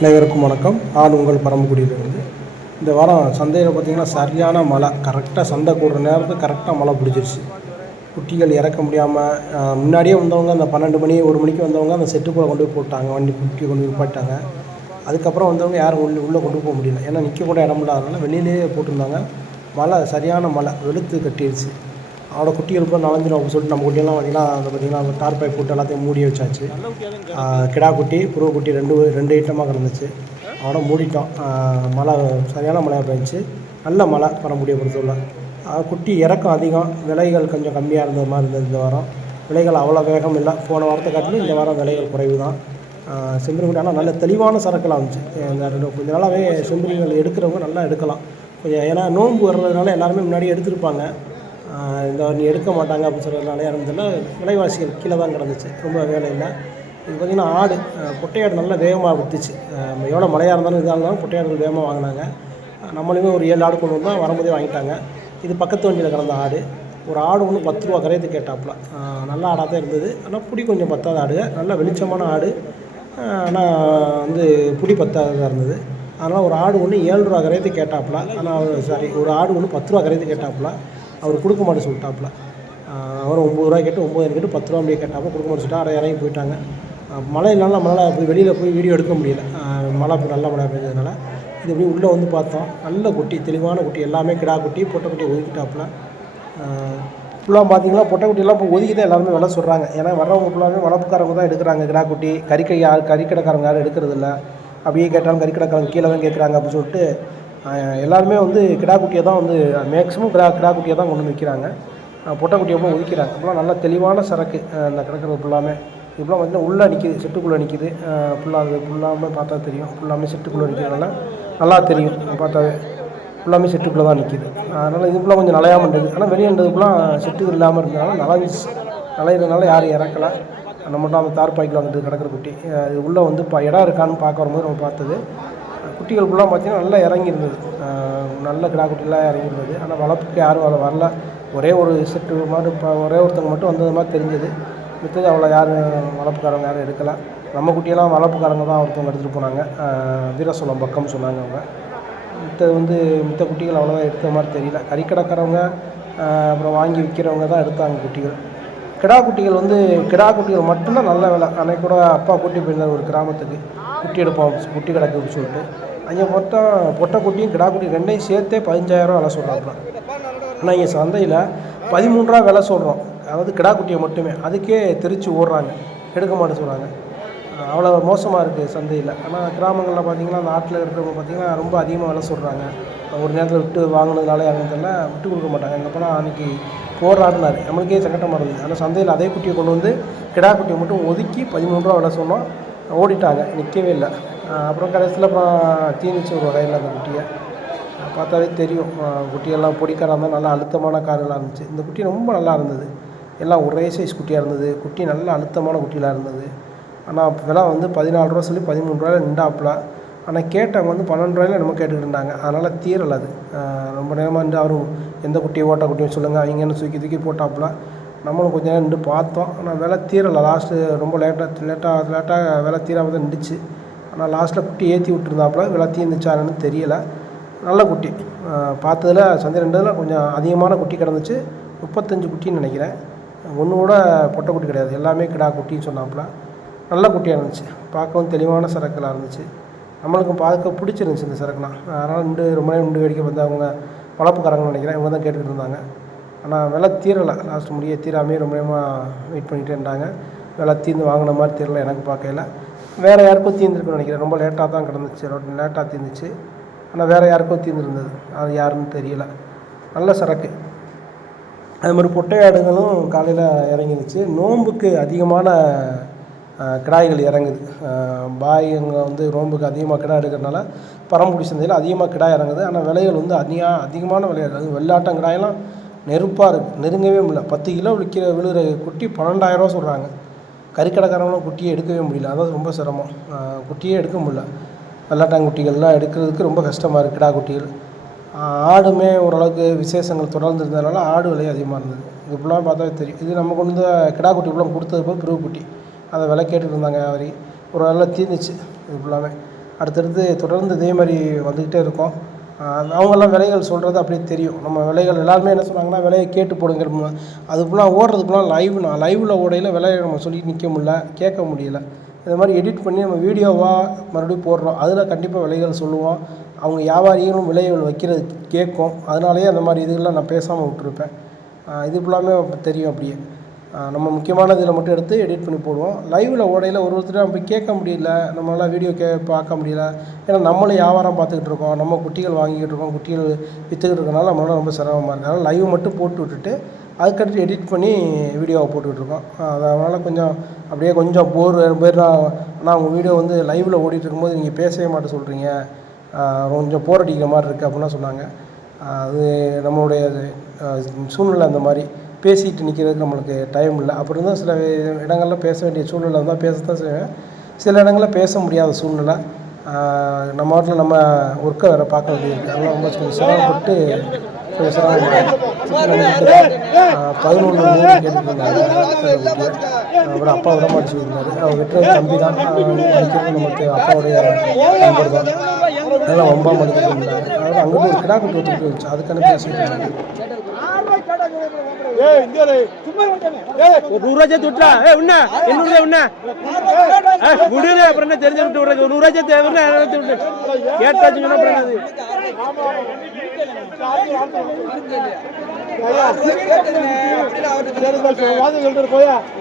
அனைவருக்கும் வணக்கம். நான் உங்கள் பரமக்குடியிலிருந்து. இந்த வாரம் சந்தையில் பார்த்திங்கன்னா சரியான மழை. கரெக்டாக சந்தை கூடுற நேரத்துக்கு கரெக்டாக மழை பிடிச்சிருச்சு. குட்டிகள் இறக்க முடியாமல் முன்னாடியே வந்தவங்க அந்த பன்னெண்டு மணி ஒரு மணிக்கு வந்தவங்க அந்த செட்டுக்குள்ளே கொண்டு போய் போட்டாங்க. வண்டி குட்டி கொண்டு போய் போட்டாங்க. அதுக்கப்புறம் வந்தவங்க யாரும் உள்ளே உள்ளே கொண்டு போக முடியல. ஏன்னா நிற்க கூட இடம் இல்லாதனால வெளியிலேயே போட்டிருந்தாங்க. மழை சரியான மழை. வெளுத்து கட்டிடுச்சு அவனோட குட்டிகள் கூட நலஞ்சிடும் அப்படின்னு சொல்லிட்டு நம்ம குட்டியெல்லாம் பார்த்தீங்கன்னா அந்த பார்த்திங்கன்னா தார் போட்டு எல்லாத்தையும் மூடி வச்சாச்சு. கிடா குட்டி புருவ குட்டி ரெண்டு ரெண்டு ஐட்டமாக கிடந்துச்சு. அவனை மூடிட்டோம். மழை சரியான மழையாக பெஞ்சிச்சு. நல்ல மழை பரம்புடியை பொறுத்தவரை குட்டி இறக்கம் அதிகம். விலைகள் கொஞ்சம் கம்மியாக இருந்த மாதிரி இருந்தது இந்த வாரம். விலைகள் அவ்வளோ வேகம் இல்லை. போன வாரத்தை காட்டிலும் இந்த வாரம் விலைகள் குறைவு தான் செம்பரி ஆனால் நல்ல தெளிவான சரக்குலாம் இருந்துச்சு இந்த ரெண்டு கொஞ்ச நாளாகவே செம்பரிகள் எடுக்கிறவங்க நல்லா எடுக்கலாம். கொஞ்சம் ஏன்னா நோன்பு வர்றதுனால எல்லாருமே முன்னாடி எடுத்திருப்பாங்க. இந்த நீ எடுக்க மாட்டாங்க அப்படின்னு சொல்கிறதுனால இருந்ததுல விலைவாசிகள் கீழே தான் கிடந்துச்சு. ரொம்ப வேலை இல்லை. இது பார்த்திங்கன்னா ஆடு பொட்டையாடு நல்லா வேகமாக விற்றுச்சு எவ்வளோ மழையாக இருந்தாலும் இதாக இருந்தாலும் பொட்டையாடுகள் வேகமாக வாங்கினாங்க. நம்மளுமே ஒரு ஏழு ஆடு கொண்டு வந்தால் வரும்போதே வாங்கிட்டாங்க. இது பக்கத்து வண்டியில் கிடந்த ஆடு. ஒரு ஆடு ஒன்று பத்து ரூபா கரையத்து கேட்டாப்புல. நல்ல ஆடாக தான் இருந்தது. ஆனால் புடி கொஞ்சம் பத்தாத ஆடு நல்ல வெளிச்சமான ஆடு. ஆனால் வந்து புடி பத்தாததாக இருந்தது. அதனால் ஒரு ஆடு ஒன்று ஏழு ரூபா கரையத்து கேட்டாப்புல. ஆனால் சாரி ஒரு ஆடு ஒன்று பத்து ரூபா கரையத்து கேட்டாப்புல. அவர் கொடுக்க மாட்டேன் சொல்லிட்டாப்புல. அவர் ஒம்பது ரூபாய் கேட்டு ஒம்பது கேட்டு பத்து ரூபா அப்படியே கேட்டாப்புல கொடுக்க மாட்டேன் சொல்லிட்டு அரை இறங்கி போயிட்டாங்க. மழை மழைனால நம்மளால் போய் வெளியில் போய் வீடியோ எடுக்க முடியல. மழை இப்ப நல்ல மழை பெஞ்சதுனால. இது இப்படி உள்ளே வந்து பார்த்தோம். நல்ல குட்டி தெளிவான குட்டி எல்லாமே கிடா குட்டி பொட்டை குட்டி ஒதுக்கிட்டாப்புல. ஃபுல்லாக பார்த்தீங்கன்னா பொட்டைக்குட்டிலாம் இப்போ ஒதுக்கி தான் எல்லாருமே விலை சொல்கிறாங்க ஏன்னா வர்றவங்க ஃபுல்லாகவே வளர்ப்புக்காரங்க தான் எடுக்கிறாங்க கிடா குட்டி. கறிக்கை யார் கறிக்கடைக்காரங்க யாரும் எடுக்கிறது இல்லை அப்படியே கேட்டாலும் கறிக்கடைக்காரங்க கீழே தான் கேட்குறாங்க அப்படின்னு சொல்லிட்டு எல்லாருமே வந்து கிடா குட்டியை தான் வந்து மேக்ஸிமம் கிடா கிடா குட்டியை தான் கொண்டு வந்து விற்கிறாங்க பொட்டை குட்டியை போய் ஒதுக்கிறாங்க. இப்போலாம் நல்ல தெளிவான சரக்கு அந்த கிடக்கிறது ஃபுல்லாமே இப்போலாம் வந்து உள்ளே நிற்கிது செட்டுக்குள்ளே நிற்கிது ஃபுல்லாக அது ஃபுல்லாமே பார்த்தா தெரியும். ஃபுல்லாமே செட்டுக்குள்ளே நிற்கிறதுனால நல்லா தெரியும். பார்த்தாவே ஃபுல்லாமே செட்டுக்குள்ளே தான் நிற்கிது அதனால் இது ஃபுல்லாக கொஞ்சம் நலையாமல் இருந்தது ஆனால் வெளியேண்டது ஃபுல்லாக செட்டு இல்லாமல் இருந்ததுனால நலஞ்சிச்சு நலையிறதுனால யாரும் இறக்கலை. நம்ம மட்டும் அந்த தார் பாய்க்கில் வந்துட்டு கிடக்கிற குட்டி. இது உள்ளே வந்து இப்போ இடம் இருக்கான்னு பார்க்க வரும்போது நம்ம பார்த்தது. குட்டிகள் ஃபுல்லாக பார்த்தீங்கன்னா நல்லா இறங்கியிருந்தது. நல்ல கிடா குட்டிலாம் இறங்கியிருந்தது. ஆனால் வளர்ப்புக்கு யாரும் அதில் வரல. ஒரே ஒரு செட்டு மாதிரி இப்போ ஒரே ஒருத்தங்க மட்டும் வந்தது மாதிரி தெரிஞ்சது. மித்தது அவ்வளோ யாரும் வளர்ப்புக்காரங்க யாரும் எடுக்கலை. நம்ம குட்டியெல்லாம் வளர்ப்புக்காரங்க தான் ஒருத்தவங்க எடுத்துகிட்டு போனாங்க. அஹ் வீரசோளம் பக்கம் சொன்னாங்க அவங்க. மித்த வந்து மித்த குட்டிகள் அவ்வளோதான் எடுத்த மாதிரி தெரியல. கறிக்கடைக்காரவங்க அப்புறம் வாங்கி விற்கிறவங்க தான் எடுத்தாங்க குட்டிகள். கிடா குட்டிகள் வந்து கிடா குட்டிகள் மட்டும்தான் நல்ல வேலை. அன்னைக்கு கூட அப்பா கூட்டி போயிருந்தார் ஒரு கிராமத்துக்கு. குட்டி எடுப்போம் குட்டி கிடக்கு அப்படின்னு சொல்லிட்டு. அங்கே மொத்தம் பொட்டைக்குட்டியும் கிடாக்குட்டியும் ரெண்டையும் சேர்த்தே பதினஞ்சாயிரம் விலை சொல்கிறாங்க ஆனால் இங்கே சந்தையில் பதிமூன்றுரூவா விலை சொல்கிறோம் அதாவது கிடாக்குட்டியை மட்டுமே. அதுக்கே திருச்சி ஓடுறாங்க. எடுக்க மாட்டேன் சொல்கிறாங்க அவ்வளோ மோசமாக இருக்குது சந்தையில். ஆனால் கிராமங்களில் பார்த்திங்கன்னா அந்த ஆட்டில் இருக்கிறவங்க பார்த்தீங்கன்னா ரொம்ப அதிகமாக விலை சொல்கிறாங்க ஒரு நேரத்தில் விட்டு வாங்கினதுனால யாருன்னு தெரியல விட்டு கொடுக்க மாட்டாங்க. எங்கள் அப்போலாம் அன்றைக்கி போராடினார் நம்மளுக்கே சங்கட்டமாக இருந்தது. ஆனால் சந்தையில் அதே குட்டியை கொண்டு வந்து கிடா குட்டியை மட்டும் ஒதுக்கி பதிமூன்றுரூவா விலை சொன்னோம் ஓடிட்டாங்க. நிற்கவே இல்லை. அப்புறம் கடைசியில் தீனிச்சு ஒரு வகையில் அந்த குட்டியை. பார்த்தாலே தெரியும். குட்டியெல்லாம் பொடிக்காராக இருந்தால் நல்லா அழுத்தமான காரெல்லாம் இருந்துச்சு. இந்த குட்டி ரொம்ப நல்லா இருந்தது. எல்லாம் ஒரே சைஸ் குட்டியாக இருந்தது. குட்டி நல்ல அழுத்தமான குட்டியெலாம் இருந்தது. ஆனால் விலை வந்து பதினாலு ரூபா சொல்லி பதிமூணு ரூபாயில் நின்றாப்புல. ஆனால் கேட்டவங்க வந்து பன்னெண்டு ரூபாயில நம்ம கேட்டுக்கிட்டு இருந்தாங்க. அதனால் தீரலை அது. ரொம்ப நேரமாக நின்று அவரும் எந்த குட்டியை ஓட்ட குட்டியும் சொல்லுங்கள் அவங்கன்னு தூக்கி தூக்கி போட்டாப்புல. நம்மளும் கொஞ்ச நேரம் நின்று பார்த்தோம். ஆனால் விலை தீரலை லாஸ்ட்டு ரொம்ப லேட்டாக லேட்டாக லேட்டாக விலை தீராமல் தான் நின்றுச்சு. ஆனால் லாஸ்ட்டில் குட்டி ஏற்றி விட்டுருந்தாப்புல விலை தீர்ந்துச்சான்னு தெரியலை. நல்ல குட்டி. பார்த்ததில் பார்த்ததுல சந்தை கொஞ்சம் அதிகமான குட்டி கிடந்துச்சு. முப்பத்தஞ்சு குட்டின்னு நினைக்கிறேன். ஒன்று கூட பொட்டை குட்டி கிடையாது. எல்லாமே கிடா குட்டின்னு சொன்னாப்புல. நல்ல குட்டியாக இருந்துச்சு. பார்க்கவும் தெளிவான சரக்குலாம் இருந்துச்சு. நம்மளுக்கும் பார்க்க பிடிச்சிருந்துச்சு இந்த சரக்குலாம் அதனால் நின்று ரொம்ப நேரம் நின்று வேடிக்கை வந்து அவங்க வளர்ப்புக்காரங்கன்னு நினைக்கிறேன். இவங்க தான் கேட்டுக்கிட்டு இருந்தாங்க ஆனால் விலை தீரலை. லாஸ்ட் முடிய தீராமே ரொம்ப நேரமாக வெயிட் பண்ணிகிட்டே இருந்தாங்க விலை தீர்ந்து வாங்கின மாதிரி தெரியல எனக்கு பார்க்கல வேறு யாருக்கும் தீர்ந்துருக்குன்னு நினைக்கிறேன். ரொம்ப லேட்டாக தான் கிடந்துச்சு. ரொம்ப லேட்டாக தீர்ந்துச்சு. ஆனால் வேறு யாருக்கும் தீர்ந்துருந்தது. அது யாருன்னு தெரியல. நல்ல சரக்கு. அது மாதிரி பொட்டையாடுகளும் காலையில் இறங்கிருச்சு. நோன்புக்கு அதிகமான கிடாய்கள் இறங்குது. பாயங்க வந்து நோன்புக்கு அதிகமாக கிடா எடுக்கிறனால பரம்புடி சந்தையில் அதிகமாக கிடா இறங்குது. ஆனால் விலைகள் வந்து அதிக அதிகமான விலைகள் அது வெள்ளாட்டம் கிடாயெல்லாம் நெருப்பாக இருக்குது நெருங்கவே முடியல. பத்து கிலோ விற்கிற விழுகிற குட்டி பன்னெண்டாயிரரூவா சொல்கிறாங்க கறிக்கடைக்காரங்களும் குட்டியை எடுக்கவே முடியல. அதான் ரொம்ப சிரமம். குட்டியே எடுக்க முடியல. வெள்ளாட்டாங்குட்டிகள்லாம் எடுக்கிறதுக்கு ரொம்ப கஷ்டமாக இருக்குது கிடா குட்டிகள். ஆடுமே ஓரளவுக்கு விசேஷங்கள் தொடர்ந்து இருந்ததுனால ஆடு விலை அதிகமாக இருந்தது. இது ஃபுல்லாக பார்த்தாவே தெரியும். இது நம்ம கொண்டு வந்து கிடா குட்டி ஃபுல்லாக கொடுத்தது போய் பிரிவு குட்டி. அதை விலை கேட்டுட்டு இருந்தாங்க வியாபாரி ஒரு நல்லா தீர்ந்துச்சு. இது ஃபுல்லாமே அடுத்தடுத்து தொடர்ந்து இதே மாதிரி வந்துக்கிட்டே இருக்கோம். அவங்கெல்லாம் விலைகள் சொல்கிறது அப்படியே தெரியும். நம்ம விலைகள் எல்லாருமே என்ன சொன்னாங்கன்னா விலையை கேட்டு போடுங்க அதுக்குலாம் ஓடுறதுக்குலாம் லைவ் நான் லைவில் ஓடையில் விலையை நம்ம சொல்லி நிற்க முடியல கேட்க முடியல. இந்த மாதிரி எடிட் பண்ணி நம்ம வீடியோவாக மறுபடியும் போடுறோம். அதில் கண்டிப்பாக விலைகள் சொல்லுவோம். அவங்க வியாபாரிகளும் விலைகள் வைக்கிறது கேட்கும். அதனாலேயே அந்த மாதிரி இதுகள்லாம் நான் பேசாமல் விட்டுருப்பேன். இது ஃபுல்லாமே தெரியும் அப்படியே. நம்ம முக்கியமான இதில் மட்டும் எடுத்து எடிட் பண்ணி போடுவோம். லைவில் ஓடையில் ஒரு ஒருத்தர் நம்ம கேட்க முடியல. நம்மளால் வீடியோ கே பார்க்க முடியல. ஏன்னா நம்மளும் வியாபாரம் பார்த்துக்கிட்டு இருக்கோம். நம்ம குட்டிகள் வாங்கிக்கிட்டு இருக்கோம். குட்டிகள் விற்றுக்கிட்டு இருக்கனால நம்மளால் ரொம்ப சிரமமாக இருக்குது அதனால் லைவ் மட்டும் போட்டு விட்டுட்டு அதுக்கடுத்து எடிட் பண்ணி வீடியோவை போட்டுக்கிட்டு இருக்கோம். அதனால் கொஞ்சம் அப்படியே கொஞ்சம் போர் பேர் ஆனால் உங்கள் வீடியோ வந்து லைவில் ஓடிட்டு இருக்கும்போது நீங்கள் பேசவே மாட்டேன் சொல்கிறீங்க கொஞ்சம் போர் அடிக்கிற மாதிரி இருக்குது அப்படின்லாம் சொன்னாங்க. அது நம்மளுடைய சூழ்நிலை அந்த மாதிரி. பேசிட்டு நிற்கிறதுக்கு நம்மளுக்கு டைம் இல்லை. அப்படி இருந்தால் சில இடங்களில் பேச வேண்டிய சூழ்நிலை இருந்தால் பேசத்தான் செய்வேன். சில இடங்களில் பேச முடியாத சூழ்நிலை நம்ம வீட்டில் நம்ம ஒர்க்கை வேறு பார்க்க வேண்டியிருக்கு. அதெல்லாம் ரொம்ப கொஞ்சம் சிரமப்பட்டு கொஞ்சம் சிரமம் பதினொன்று மூணு கேட்டுருந்தாங்க. அப்புறம் அப்பா விட மாட்டு சொல்லியிருந்தாரு அவர் வெட்டுறது தம்பி தான். நமக்கு அப்பாவுடைய நம்பர் தான். அதெல்லாம் ரொம்ப மடிக்கிட்டு அதனால் அங்கே போய் கிடா குட்டி ஒத்துக்கிட்டு இருந்துச்சு அதுக்கான பேசிட்டு ஒரு விட்டுறா. ஏ உண்ணா. எண்ணூறுரூவா உண்ணா. முடியல அப்புறம் என்ன தெரிஞ்சு விட்டு விடுறது? ஒரு சேர்த்து விடுறேன் இரநூத்தி விட்டு கேட்டாச்சு அப்புறம் என்னது?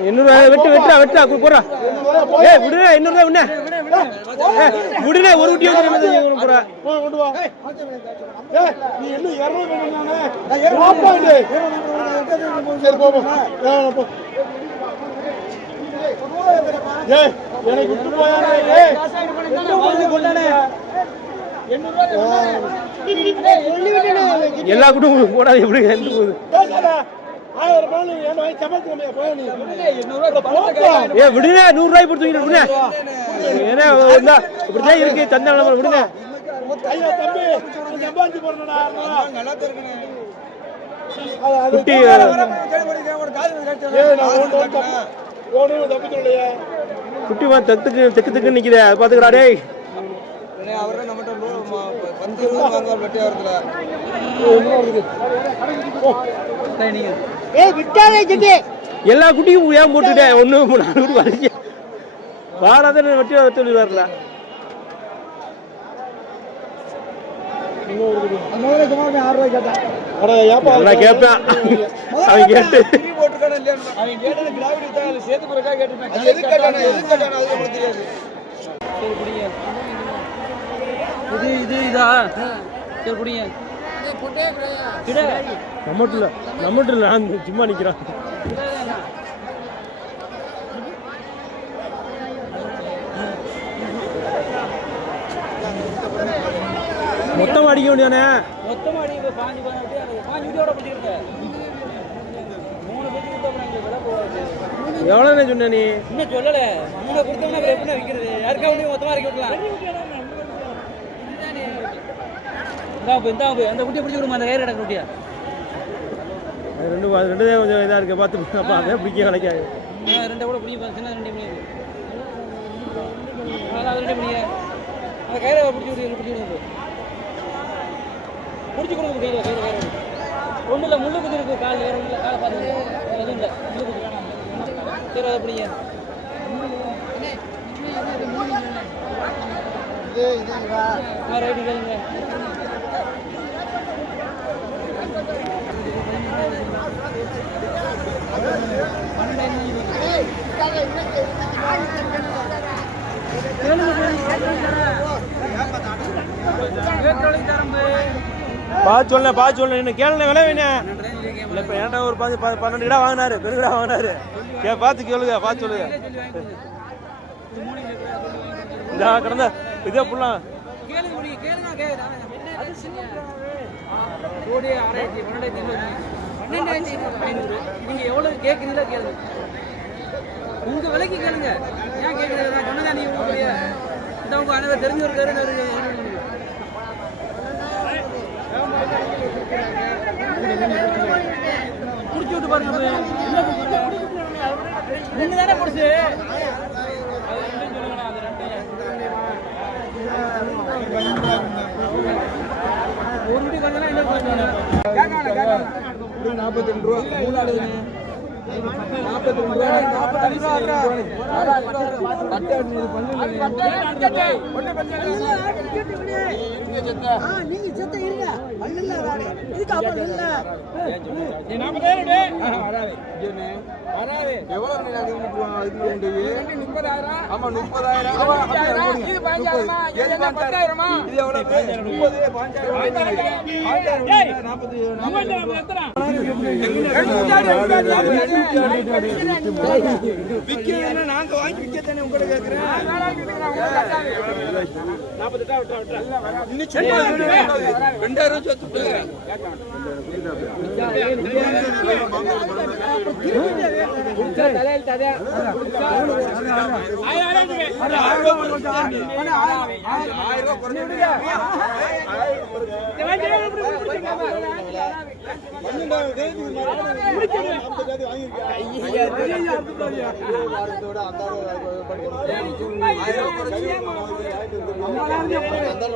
எண்ணூறுவா வெட்டு வெட்டுறா கு- போடுறா. ஏ விடுறா எண்ணூறுவா உண்ணா. விடுனே ஒரு குட்டி வந்து போறா. எனக்கு விட்டு போயானே எல்லா குடும்பம் போடாது எப்படி எந்த போகுது? ஆயிரம் ரூபாய் என்ன வாங்கி சமைச்சு நம்ம போய் நீ? ஏ விடுங்க நூறு ரூபாய் தூக்கிட்டு விடுங்க. ஏன்னா இந்தா, இப்படிதான் இருக்கு சந்தை நிலமை விடுங்க. குட்டி தெத்துக்கு தெக்கு தெக்கு நிக்குதே. அது பாத்துக்கடா டேய். அவரே நம்மகிட்ட நூறு ம- பத்து இருபது வாங்குவார் வெட்டி வரதுல எல்லா குட்டியும் ஏன் போட்டுட்டேன் மூணு நாலு குட்டி வரைக்கும் வாராத வெட்டி சொல்லி வரல அட ஏப்பா நான் கேட்பேன். அவன் கேட்டு துணி இது இது இதா? சரி குடிங்க. நம்மட்டு இல்ல நம்மட்டு இல்ல நான் சும்மா நிக்கிறான். மொத்தம் அடிக்க வேண்டியானே மொத்தமா அடி இப்போ பாஞ்சு பாஞ்சு பண்ணிருக்க எவ்வளோண்ணே சொன்ன நீ? இன்னும் சொல்லல. மூணு கொடுத்தோம்னா அப்புறம் எப்படி விற்கிறது? யாருக்கா ஒன்று மொத்தமா இறக்கி விடலாம்? இந்தா போய் அந்த குட்டியை பிடிச்சி விடுமா அந்த கயிறு கிடக்கு குட்டியா ரெண்டு ரெண்டு தான் கொஞ்சம் இதாக இருக்கு பார்த்து அப்போ அதே பிடிக்க கிடைக்காது ரெண்டை கூட பிடிச்சி பாரு, சின்ன ரெண்டு மணி அதெல்லாம் அது ரெண்டு மணியா அந்த கயிறை பிடிச்சி விடு பிடிச்சி விடுங்க பிடிச்சி கொடுங்க கயிறு கயிறு கயிறு ஒன்றும் இல்லை முள்ளு குதி இருக்கு கால் வேறு இல்லை காலை பார்த்து எதுவும் இல்லை முள்ளு குதி சரி அதை பிடிங்க ஆ ரைட்டு கேளுங்க பார்த்து சொல்ல பார்த்து சொல்ல என்ன விலை வேணும் இல்லை இப்போ ஏன்டா ஒரு பாஞ்சு ப- பன்னெண்டு கிடா வாங்கினாரு பெரு கிடா வாங்கினாரு. கே பார்த்து கேளுங்க பார்த்து சொல்லுங்க. இந்த கிடந்த இதே ஃபுல்லாக கேளுங்க கேளுங்க கேளுங்க. பன்னெண்டாயிரத்தி ஐநூறு. நீங்கள் எவ்வளோ கேட்குறீங்களோ கேளுங்க. உங்கள் விலைக்கு கேளுங்க. ஏன் கேட்குறது நான் நீ உங்களுடைய இந்த உங்கள் அனைவர் தெரிஞ்சவருக்காரு நான் முடிச்சு விட்டு பாருங்க நீங்க தானே முடிச்சு ஒரு வீட்டுக்கு வந்தா இன்னொரு கேட்கணும் ரெண்டும். நாற்பத்தி ரெண்டு ரூபா. மூணாவது நாற்பத்தி ரெண்டு ரூபா நாற்பத்தி இது இது நாற்பத்தி நாங்க வாங்கி விற்கத்தானே உங்களை கேட்கிறேன் ரெண்டாயிரம் ஆயிரம்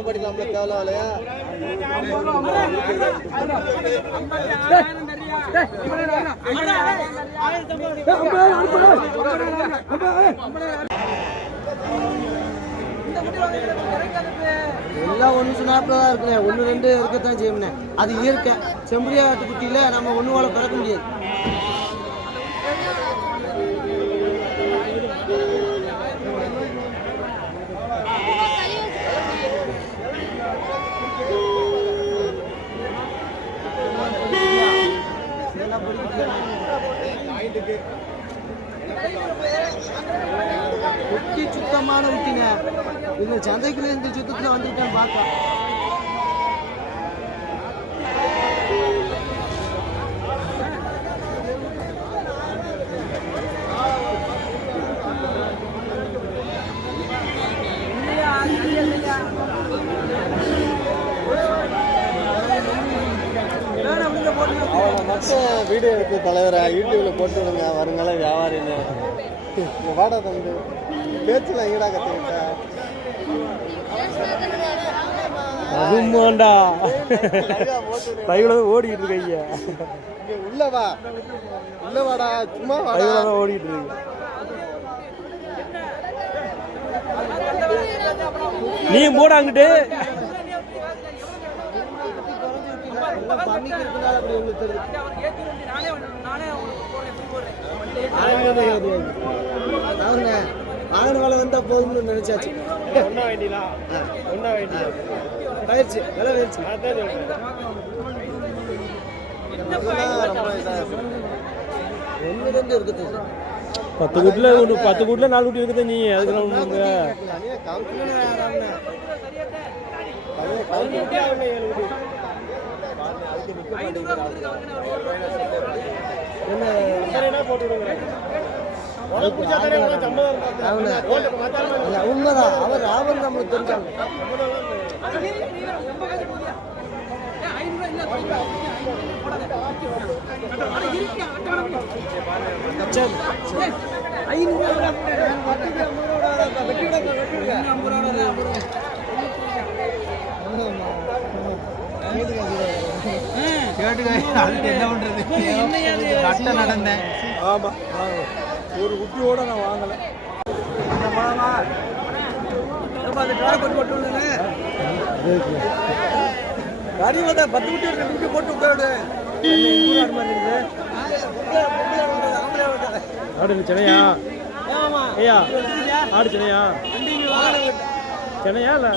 படிக்கலாம்ல தேவையில்லையா எல்லாம் ஒன்று சொன்னாப்பில் தான் இருக்குண்ணே. ஒன்று ரெண்டு இருக்கத்தான் செய்யும்ண்ணே. அது இயற்கை. செம்பரியாட்டு குட்டியில் நம்ம ஒன்று வாழ பிறக்க முடியாது. குட்டி சுத்தமான குட்டிங்க இந்த சந்தைக்குள்ள இந்த சுத்தத்தில் வந்துட்டான்னு பார்க்கலாம் வீடியோ எடுத்து தலைவரா யூடியூப்ல போட்டு விடுங்க வருங்கால வியாபாரின்னு. வாடா தம்பி. பேச்சுல எங்கடா அதுமாண்டா தைவில தான் ஓடிக்கிட்டு இருக்கு ஐயா இங்க உள்ள வா உள்ள வாடா சும்மா வாடா தைவில தான் ஓடிக்கிட்டு இருக்கு நீ போட அங்கிட்டு வந்தா போதும்னு நினைச்சாச்சு ஒன்றா வேண்டியலாம் ஒன்றா வேண்டியலாம் பயிற்சி வேலை பயிற்சி ஒன்று ரெண்டு இருக்குது பத்து கூட்டில் ஒன்று பத்து கூட்டில் நாலு குட்டி இருக்குது நீ அதுக்கு ஒன்று இல்ல, உண்மைதான் அவர் ஆபம் நம்மளுக்கு தெரிஞ்சாங்க ஆமா. ஒரு குட்டியோட நான் வாங்கல. கறி வந்தா பத்து குட்டி ரெண்டு குட்டி போட்டு உட்காரு. ஆடு சென்னையா? ஐயா ஆடு சென்னையா? சென்னையா இல்லை?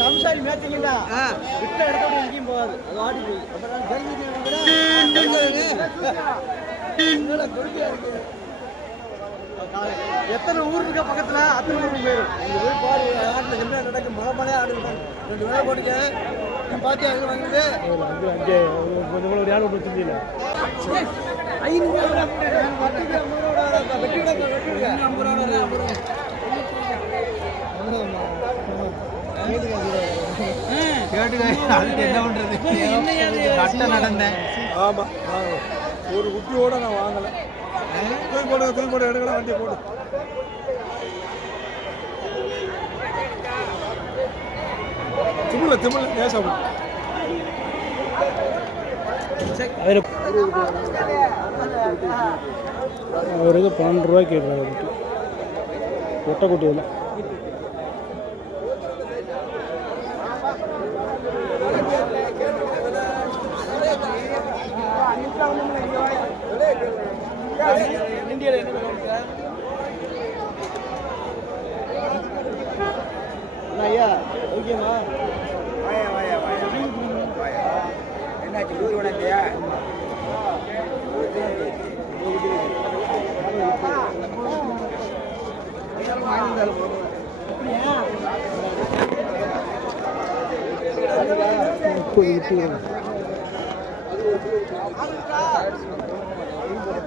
சம்சாரி மேய்ச்சிங்களா விட்ட இடத்தோட எங்கேயும் போகாது. அது ஆடி போய் அப்புறம் எத்தனை ஊர் இருக்கா பக்கத்துல? அத்தனை ஊருக்கு போயிடும் இங்க போய் பாரு ஆட்டில் என்ன நடக்கு மழை மழையா ஆடு ரெண்டு வேலை போட்டுக்க. நீ பாத்தியா எங்க வாங்குது அங்கே அங்கே கொஞ்சம் ஒரு வெட்டி விடாங்க வெட்டி விடுங்க ஐம்பது ரூபா ஆமா ஒரு குட்டியோட நான் வாங்கல. தூக்கி போடுங்க தூக்கி போடுங்க எடுக்கலாம் வண்டியை போடு. திமுல திமுல நேசம் அதில் இது பன்னெண்டு ரூபாய் கேட்குறாரு குட்டி ஒட்டை குட்டி you. ஐயா ஓகேம்மா என்னாச்சு ஊர்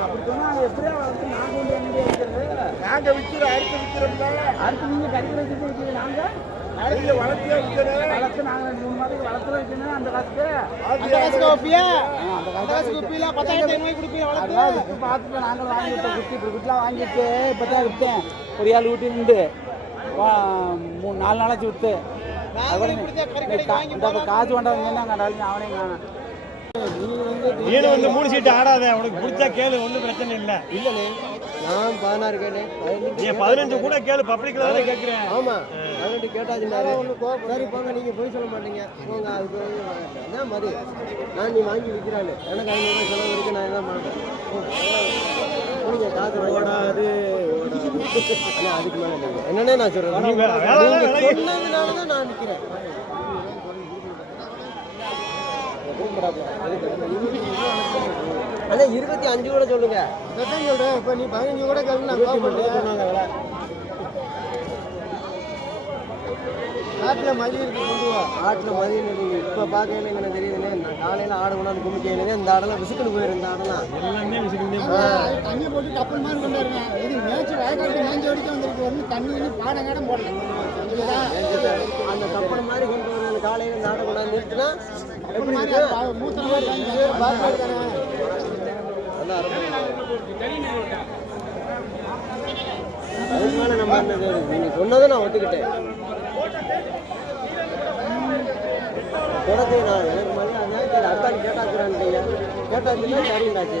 அந்த பொட்டை முட்டை இருக்கிறாங்க பொட்டை என்ன என்ன நாங்க விக்கிறோம் அடுத்து விக்கிறோம்ல அடுத்து நீங்க கறிக்கிற வச்சுட்டு நாங்க? வளர்த்தியா விக்கிறோம் வளர்த்து நாங்க மூணு மாதத்துக்கு வளர்த்து வைக்கணும் அந்த காசுக்கு. அந்த வைப்பியா அந்த காசுக்கு குப்பியில பத்தாயிரத்தி ஐநூறு வளர்த்து? பார்த்துட்டு நாங்களும் வாங்கி விட்டோம் குட்டி இப்படி குட்டிலாம் வாங்கிட்டு இப்போ தான் விட்டேன் ஒரு ஏழு குட்டி நின்று. மூணு நாலு நாளாச்சு விட்டு காசு வேண்டாம் என்ன கண்டாலும் அவனே காணும். நீனு வந்து மூணு சீட்டு ஆடாத உனக்கு பிடிச்சா கேளு ஒன்றும் பிரச்சனை இல்லை. இல்லைண்ணே நான் பதினாறு கேட்டேன். பதினஞ்சு நீ பதினஞ்சு கூட கேளு பப்ளிக்ல தானே கேட்குறேன் ஆமா பதினெட்டு கேட்டாச்சுனாரு சரி போங்க நீங்க போய் சொல்ல மாட்டீங்க. போங்க அது பிறகு அதான் மதி? நான் நீ வாங்கி விற்கிறாள் எனக்கு ஐநூறு ரூபாய் செலவு இருக்கு நான் என்ன மாட்டேன் நீங்க காசு ஓடாது ஓடாது. அதுக்கு மேல. என்னன்னே நான் சொன்னதுனால தான் நான் நிக்கிறேன். அண்ணா இருபத்தி அஞ்சு கூட சொல்லுங்க. சொல்றேன் இப்ப நீ பதினஞ்சு கூட சொன்னாங்க விலை ஆட்டில் மதி இருக்கு கொண்டு வா ஆட்டில் மதி இருக்கு. இப்போ பார்க்கல எனக்கு தெரியுதுண்ணே இந்த காலையில் ஆடு கொண்டாந்து கும்பிட்டேன் இந்த ஆடெல்லாம் விசுக்குன்னு போயிரு இந்த ஆடெல்லாம். எல்லாமே தண்ணியை போட்டு கப்பல் மாதிரி கொண்டு வருவேன் இது மேய்ச்சி வயக்காட்டு மேய்ச்சி வடிக்க வந்திருக்கு. ஒன்றும் தண்ணி வந்து பாடம் கேடம் போடல? அந்த கப்பல் மாதிரி கொண்டு வந்து காலையில் இந்த ஆடை கொண்டாந்து நிறுத்தினா எப்படி சொன்னதை நான் ஒத்துக்கிட்டேன் தொடர்ந்து நான் எனக்கு மரியாதை சரி கேட்டாச்சுன்னா சரிண்டாச்சு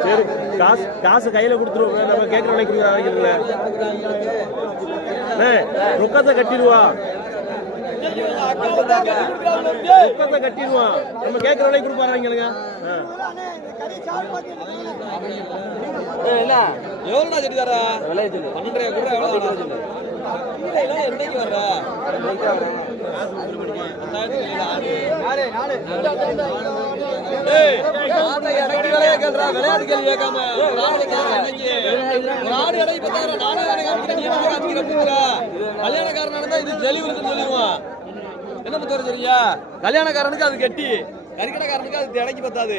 சரி காசு காசு கையில கொடுத்துருவோம் நம்ம கேட்குற விலைக்கு வாங்கிக்கல ரொக்கத்தை கட்டிடுவா. ரொக்கத்தை நம்ம கேட்குற விலைக்கு கொடுப்பாருங்க என்ன எவ்வளோண்ணா செடி தர கூட எவ்வளோ சொல்லு என்னைக்கு வர்ற விளையாட்டு கேள்வி கேட்காம. நாடு ஆடு பத்தாயிரம், நானே எனக்கு காமிக்கிறேன், இது சொல்லிடுவான் என்ன பத்தவர சரியா கல்யாணக்காரனுக்கு அது கட்டி. கறிக்கடைக்காரனுக்கு அது இடைக்கு பத்தாது.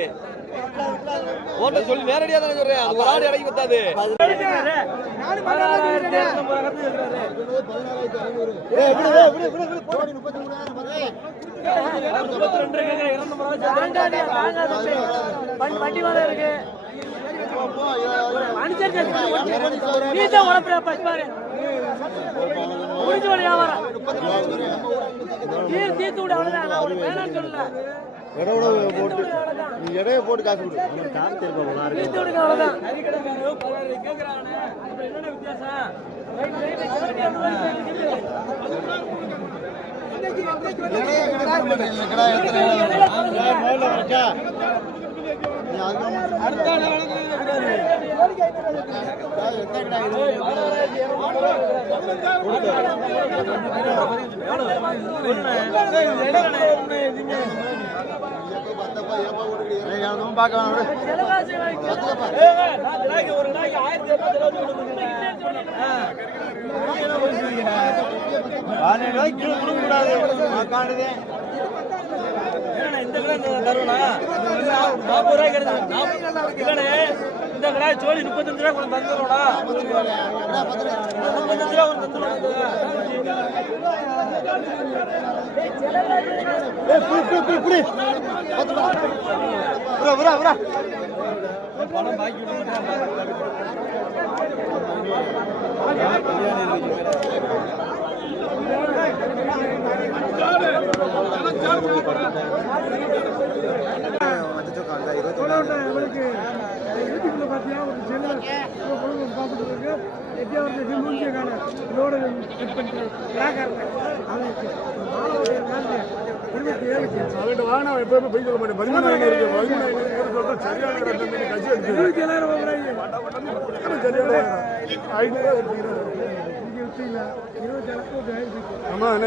ஓட்ட சொல்லி நேரடியா தானே சொல்றேன். அது ஒரு ஆடு இடைக்கு பத்தாது. வண்டி மேல இருக்கு நீ தான் உடம்புல பாரு. முடிஞ்ச வழி வியாபாரம். இடையே போட்டு காசு கொடு. தீர்த்து விடுங்க அவ்வளவுதான். என்னென்ன வித்தியாசம் ரைட், ரைட், ஒரு ஆயிரத்தி இந்த கடை தருவனா நாற்பது ரூபாய்க்கு எடுத்து இல்லைண்ணே இந்த கடை சோழி முப்பத்தஞ்சு ரூபா கொண்டு தந்துடுவோடா முப்பத்தஞ்சு ரூபா கொண்டு அவன்கிட்ட வாங்கினா அவன் எப்பவுமே போய் சொல்ல மாட்டேன் பதிமூணாயிரம் இருக்கு பதிமூணாயிரம் சொல்றேன் சரியான சரியான ஐநூறுவா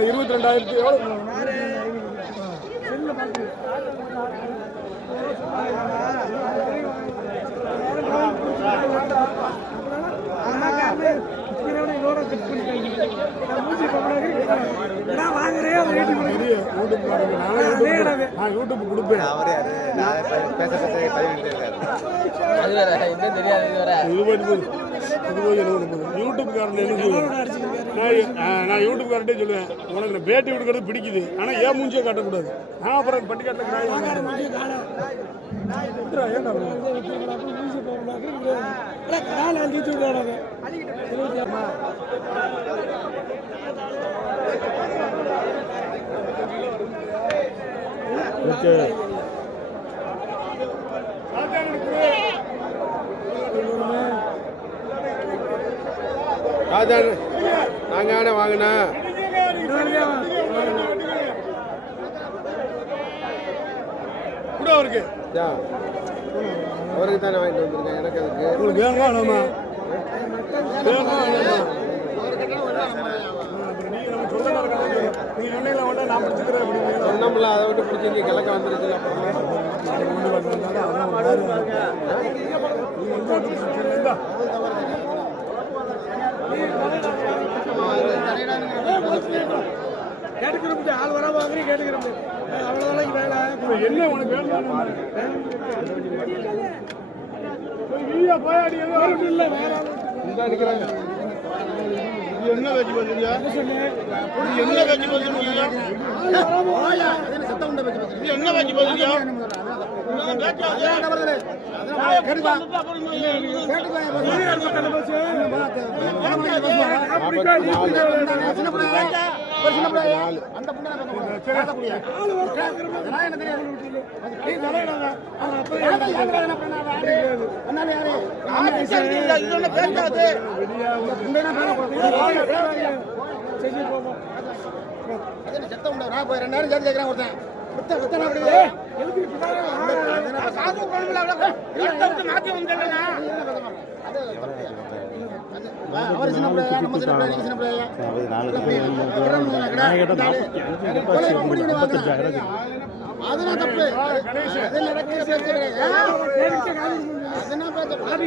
இருபத்தி ரெண்டாயிரத்தி எவ்வளோ பெரிய யூடியூப் பாருங்க. நானே யூடியூப் நான் யூடியூப் கொடுப்பேன் அது வேற இன்னும் தெரியாது இது வேற இது போய் எழுபது முப்பது யூடியூப்காரன் எழுதி நான் ஆ, நான் யூடியூப்கார்ட்டே சொல்லுவேன். உனக்கு நான் பேட்டி கொடுக்கறது பிடிக்குது. ஆனால் ஏன் மூஞ்சியை காட்டக்கூடாது? நான் அப்புறம் பட்டிக்காட்டில் கிராய் ஏன்டா ராஜான் நாங்கள் ஆனே வாங்கினேன் கூட அவருக்கு. அவருக்கு தானே வாங்கிட்டு வந்திருக்கேன் எனக்கு அதுக்கு உங்களுக்கு வேணுமா சொன்னோம்ல அதை விட்டு பிடிச்சி கிழக்க வந்துருச்சு. அப்புறம் கேட்டுக்கிறோம் ஆள் வர வாங்குறீ கேட்டுக்கிறோம் அவ்வளோதான் வேலை. என்ன உனக்கு போயாடி இல்லை வேற என்ன வச்சு பார்த்துருக்கியா என்ன வச்சு பார்த்துருக்கியா என்ன வச்சு பார்த்துருக்கியா செத்த நான் போய் சேர்த்து கேட்கிறேன் ஒருத்தன் அவர் சின்ன பிள்ளையா நம்ம சின்ன பிள்ளையா சின்ன பிள்ளையா அதெல்லாம் தப்பு அது நடக்கிற பிரச்சனை அதெல்லாம் பேச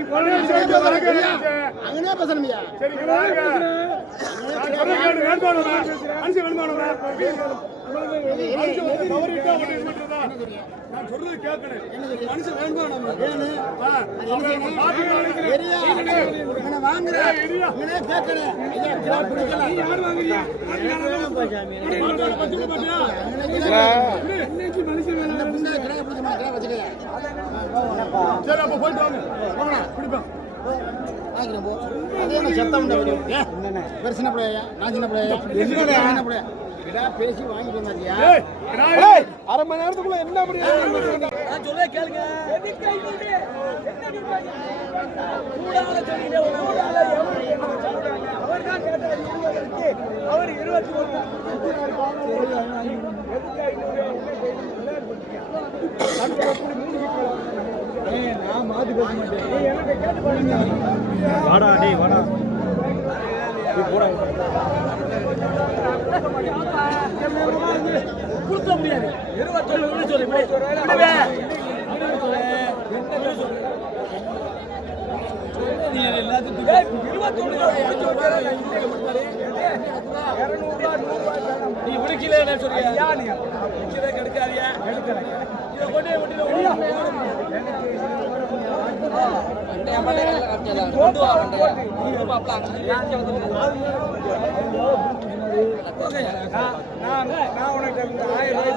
அங்கனே பேசணுமியா சரி வாங்க நான் வேண்டாம் சொல்றது? கேட்கணும். மனுஷன் வேணுமா நம்ம? வேணும் வாங்குறேன். கேட்கணும். யார் வாங்குறியா. சரி அப்ப போயிட்டு வாங்க. பிடிப்பேன் வாங்கிக்கிறேன் போ. அது என்ன செத்த உண்டை வடி? ஏ, இவர் சின்ன பிள்ளையா? நான் சின்ன பிள்ளையா? சின்ன பேசி வாங்கிட்டு நான் அரை மணி நேரத்துக்குள்ள என்ன பண்ணி நான் சொல்ல கேளுங்க. விடு சொல்லு விடு. நீ எல்லாத்துக்கும் ஏய், இருபத்தொன்னு விடு. சொல்லு. நீ விடுக்கல என்ன விடுக்கல கெடுக்காதியா இதை கொண்டு போய் விட்டுட்டு ஓடியா. கொண்டு வா வண்டையா. நீ பாப்பா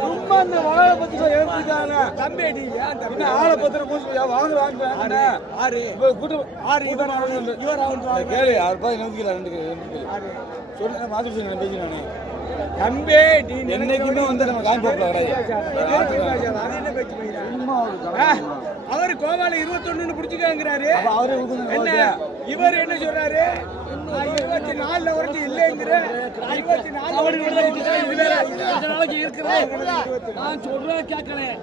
சும்மா இந்த வாழை பத்தி சொல்லி எழுப்பிருக்காங்க தம்பி என்ன ஆளை பத்திர பூசி வாங்க வாங்க ஆறு கூட்டு ஆறு இவர் இவர் கேளு ஆறு ரூபாய் நம்பிக்கல ரெண்டு சொல்லி மாத்தி சொல்லி பேசி நானே தம்பி என்னைக்குமே வந்து நம்ம காமி போப்பல அவர் கோவால இருபத்தொன்னு பிடிச்சிக்காங்கிறாரு என்ன இவர் என்ன சொல்றாரு இருபத்தி நாலுல வரைக்கும் இல்லைங்கிற இருபத்தி நாலு இருக்கிறேன் நான் சொல்றேன் கேட்கறேன்